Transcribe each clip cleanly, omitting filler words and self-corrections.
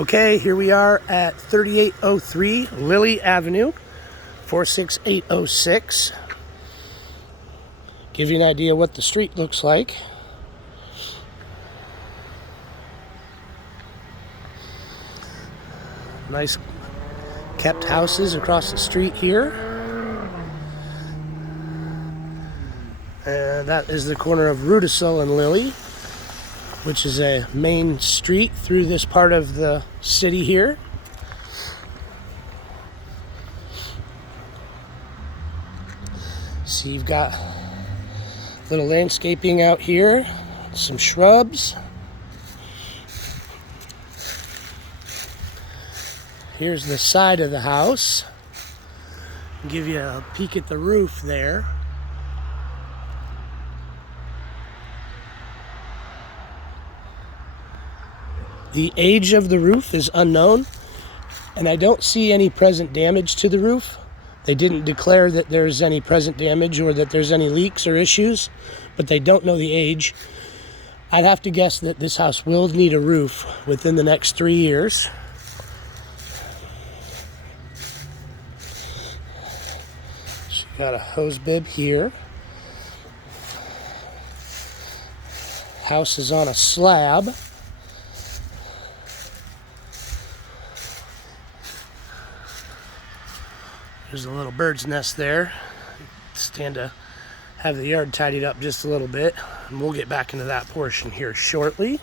Okay, here we are at 3803 Lillie Avenue, 46806. Give you an idea what the street looks like. Nice kept houses across the street here. And that is the corner of Rudisill and Lillie, which is a main street through this part of the city here. So you've got little landscaping out here, some shrubs. Here's the side of the house. I'll give you a peek at the roof there. The age of the roof is unknown, and I don't see any present damage to the roof. They didn't declare that there's any present damage or that there's any leaks or issues, but they don't know the age. I'd have to guess that this house will need a roof within the next 3 years. So you got a hose bib here. House is on a slab. There's a little bird's nest there. Stand to have the yard tidied up just a little bit, and we'll get back into that portion here shortly.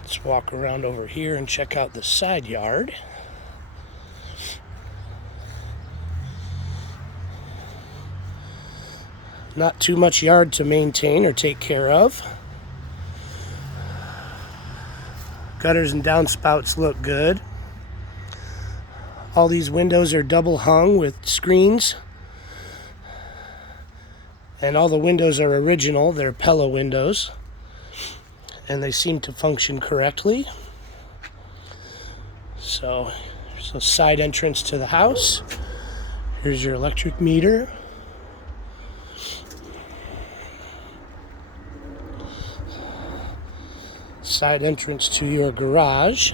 Let's walk around over here and check out the side yard. Not too much yard to maintain or take care of. Gutters and downspouts look good. All these windows are double hung with screens. And all the windows are original. They're Pella windows. And they seem to function correctly. So, there's a side entrance to the house. Here's your electric meter. Side entrance to your garage.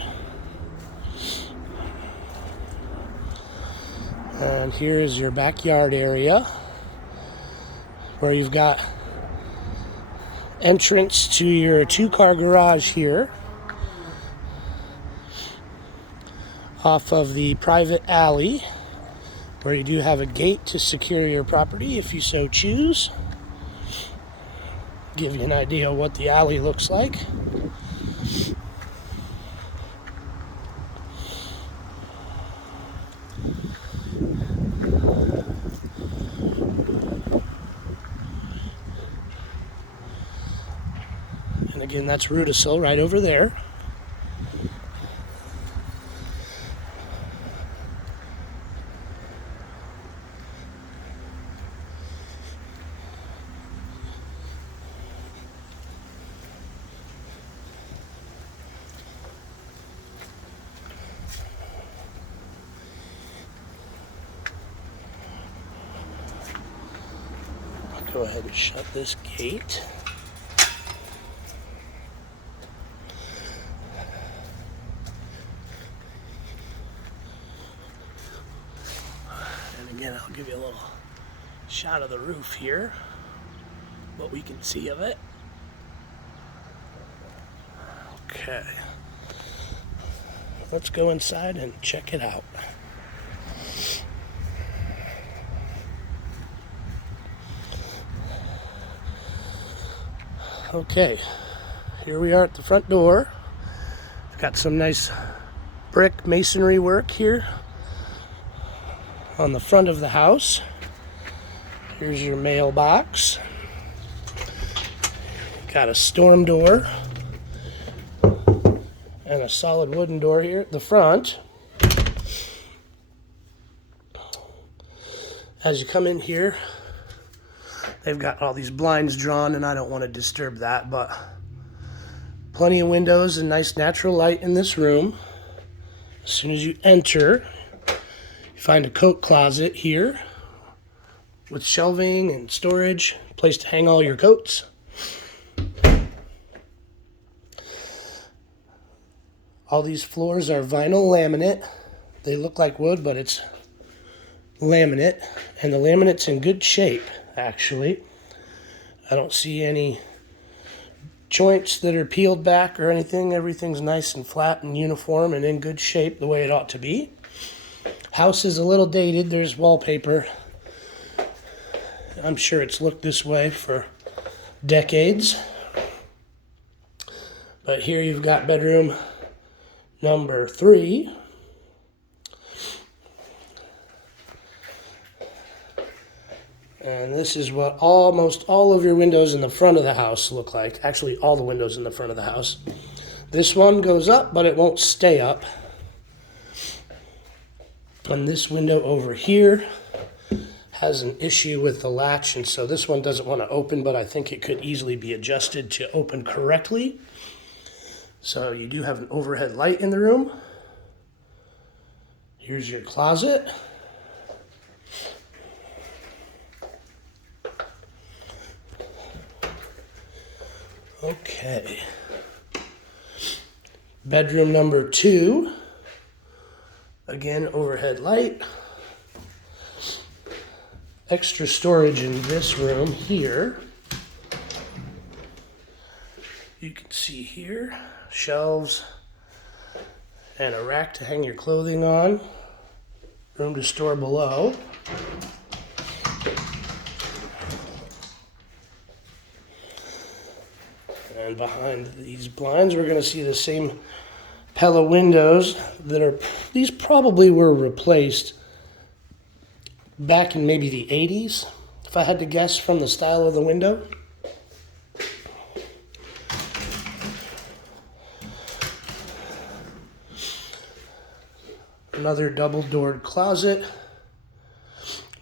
And here is your backyard area where you've got entrance to your 2-car garage here off of the private alley, where you do have a gate to secure your property if you so choose. Give you an idea of what the alley looks like. And again, that's Rudisill right over there. I'll go ahead and shut this gate. Again, I'll give you a little shot of the roof here, what we can see of it. Okay, let's go inside and check it out. Okay, here we are at the front door. We've got some nice brick masonry work here on the front of the house. Here's your mailbox. Got a storm door and a solid wooden door here at the front. As you come in here, they've got all these blinds drawn, and I don't want to disturb that, but plenty of windows and nice natural light in this room. As soon as you enter, Find a coat closet here with shelving and storage, place to hang all your coats. All these floors are vinyl laminate. They look like wood, but it's laminate, and the laminate's in good shape, actually. I don't see any joints that are peeled back or anything. Everything's nice and flat and uniform and in good shape the way it ought to be. House is a little dated. There's wallpaper. I'm sure it's looked this way for decades. But here you've got bedroom number 3. And this is what almost all of your windows in the front of the house look like. Actually, all the windows in the front of the house. This one goes up, but it won't stay up. And this window over here has an issue with the latch, and so this one doesn't want to open, but I think it could easily be adjusted to open correctly. So you do have an overhead light in the room. Here's your closet. Okay. Bedroom number 2. Again, overhead light. Extra storage in this room here. You can see here, shelves and a rack to hang your clothing on. Room to store below. And behind these blinds, we're going to see the same Pella windows that are, these probably were replaced back in maybe the 80s, if I had to guess from the style of the window. Another double-doored closet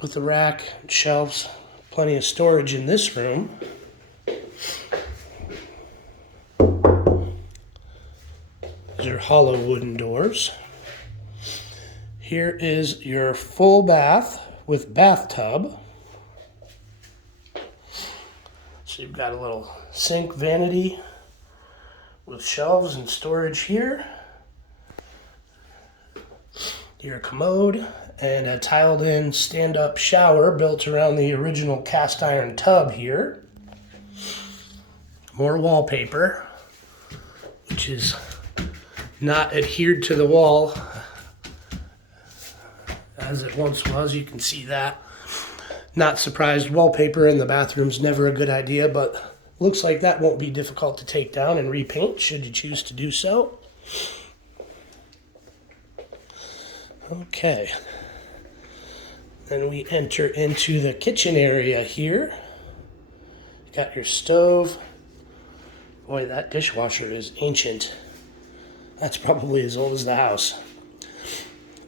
with a rack and shelves, plenty of storage in this room. These are hollow wooden doors. Here is your full bath with bathtub. So you've got a little sink vanity with shelves and storage here. Your commode and a tiled-in stand-up shower built around the original cast iron tub here. More wallpaper, which is not adhered to the wall as it once was. You can see that. Not surprised, wallpaper in the bathroom's never a good idea, but looks like that won't be difficult to take down and repaint should you choose to do so. Okay. Then we enter into the kitchen area here. Got your stove. Boy, that dishwasher is ancient. That's probably as old as the house.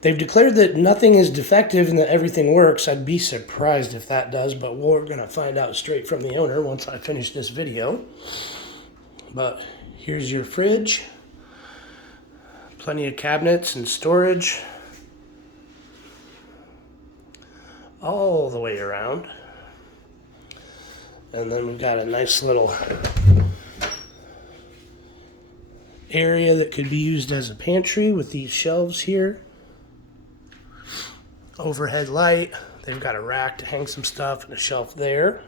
They've declared that nothing is defective and that everything works. I'd be surprised if that does, but we're going to find out straight from the owner once I finish this video. But here's your fridge. Plenty of cabinets and storage all the way around. And then we've got a nice little area that could be used as a pantry with these shelves here. Overhead light. They've got a rack to hang some stuff and a shelf there.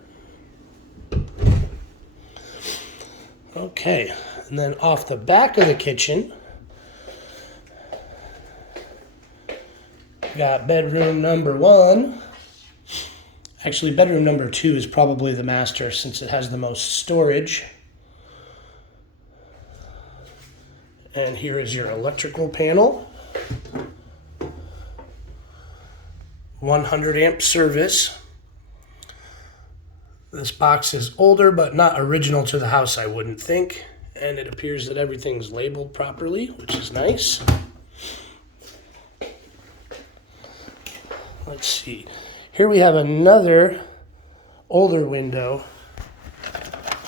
Okay, and then off the back of the kitchen, got bedroom number 1. Actually, bedroom number 2 is probably the master since it has the most storage. And here is your electrical panel. 100 amp service. This box is older, but not original to the house, I wouldn't think. And it appears that everything's labeled properly, which is nice. Let's see. Here we have another older window,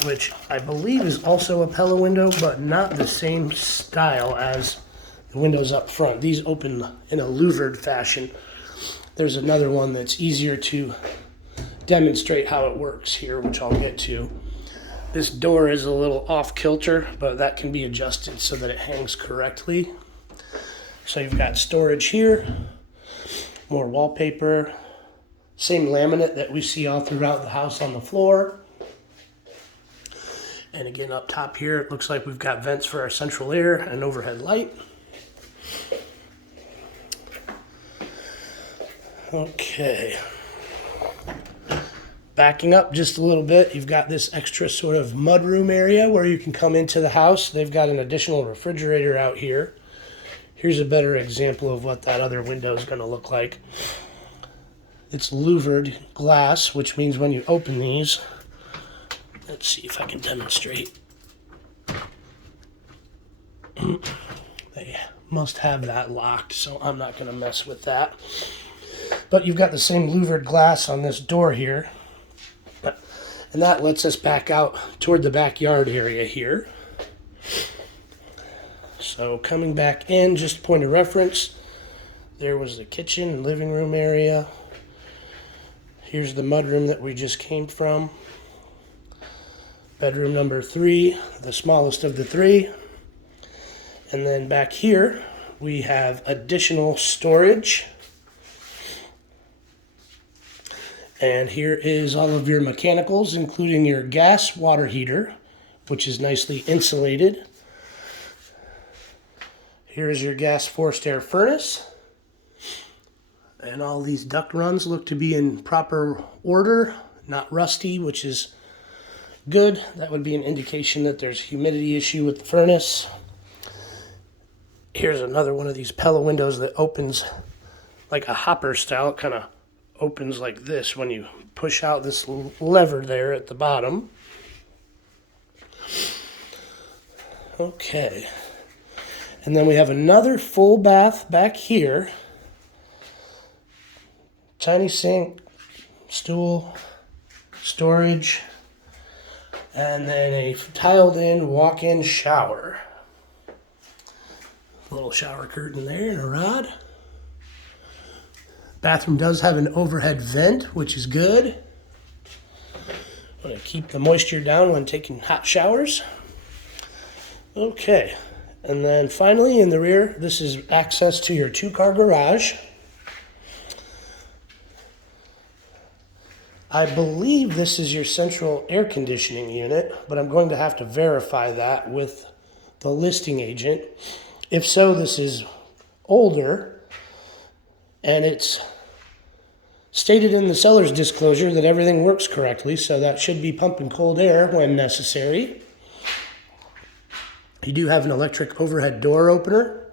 which I believe is also a Pella window, but not the same style as the windows up front. These open in a louvered fashion. there's another one that's easier to demonstrate how it works here, which I'll get to. This door is a little off kilter, but that can be adjusted so that it hangs correctly. So you've got storage here, more wallpaper, same laminate that we see all throughout the house on the floor. And again, up top here, it looks like we've got vents for our central air and overhead light. Okay. Backing up just a little bit, you've got this extra sort of mudroom area where you can come into the house. They've got an additional refrigerator out here. Here's a better example of what that other window is going to look like. It's louvered glass, which means when you open these, let's see if I can demonstrate. They must have that locked, so I'm not going to mess with that. But you've got the same louvered glass on this door here. And that lets us back out toward the backyard area here. So coming back in, just point of reference, there was the kitchen and living room area. Here's the mudroom that we just came from. Bedroom number 3, the smallest of the 3. And then back here, we have additional storage. And here is all of your mechanicals, including your gas water heater, which is nicely insulated. Here's your gas forced air furnace. And all these duct runs look to be in proper order, not rusty, which is good. That would be an indication that there's a humidity issue with the furnace. Here's another one of these Pella windows that opens like a hopper style. It kind of opens like this when you push out this lever there at the bottom. Okay. And then we have another full bath back here. Tiny sink, stool, storage, and then a tiled-in walk-in shower. A little shower curtain there and a rod. Bathroom does have an overhead vent, which is good. Want to keep the moisture down when taking hot showers. Okay, and then finally in the rear, this is access to your 2-car garage. I believe this is your central air conditioning unit, but I'm going to have to verify that with the listing agent. If so, this is older, and it's stated in the seller's disclosure that everything works correctly, so that should be pumping cold air when necessary. You do have an electric overhead door opener.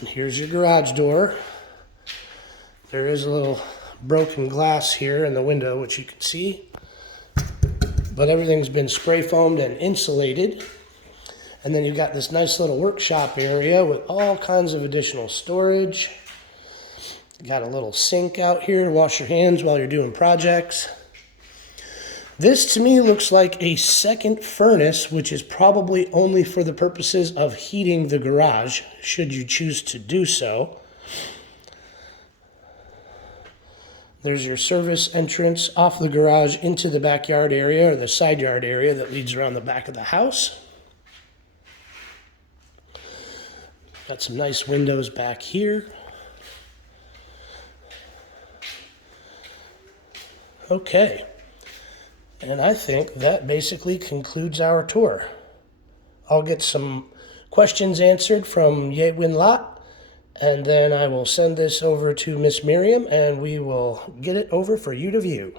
And here's your garage door. There is a little broken glass here in the window, which you can see, but everything's been spray foamed and insulated. And then you've got this nice little workshop area with all kinds of additional storage. You got a little sink out here to wash your hands while you're doing projects. This to me looks like a second furnace, which is probably only for the purposes of heating the garage, should you choose to do so. There's your service entrance off the garage into the backyard area or the side yard area that leads around the back of the house. Got some nice windows back here. Okay, and I think that basically concludes our tour. I'll get some questions answered from Ye Win Lot, and then I will send this over to Miss Miriam, and we will get it over for you to view.